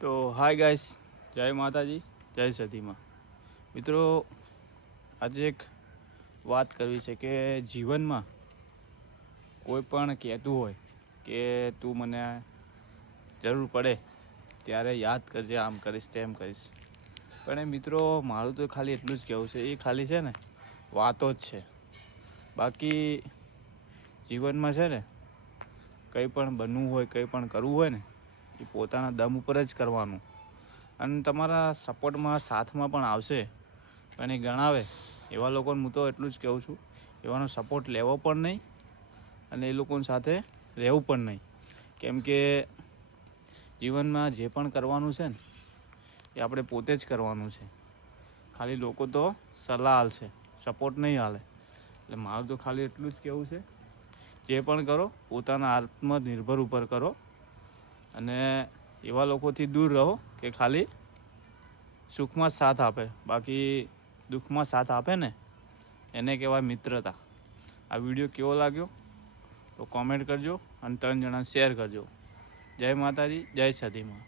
તો hi guys, જય માતાજી, જય સતીમાં. મિત્રો, આજે એક વાત કરવી છે કે જીવનમાં કોઈ પણ કહેતું હોય કે તું મને જરૂર પડે ત્યારે યાદ કરજે, આમ કરીશ તેમ કરીશ. પણ એ મિત્રો, મારું તો ખાલી એટલું જ કહેવું છે, એ ખાલી છે ને વાતો જ છે. બાકી જીવનમાં છે ને કંઈ પણ બનવું હોય, કંઈ પણ કરવું હોય ને એ પોતાના દમ ઉપર જ કરવાનું. અને તમારા સપોર્ટમાં, સાથમાં પણ આવશે, પણ એ ગણાવે એવા લોકોને હું તો એટલું જ કહું છું, એવાનો સપોર્ટ લેવો પણ નહીં અને એ લોકોની સાથે રહેવું પણ નહીં. કેમ કે જીવનમાં જે પણ કરવાનું છે ને એ આપણે પોતે જ કરવાનું છે. ખાલી લોકો તો સલાહ આલશે, સપોર્ટ નહીં આલે. એટલે મારું તો ખાલી એટલું જ કહેવું છે, જે પણ કરો પોતાના આત્મનિર્ભર ઉપર કરો અને એવા લોકોથી દૂર રહો કે ખાલી સુખમાં સાથ આપે, બાકી દુઃખમાં સાથ આપે ને એને કહેવાય મિત્રતા. આ વિડીયો કેવો લાગ્યો તો કોમેન્ટ કરજો અને 3 જણાને શેર કરજો. જય માતાજી, જય સતીમાં.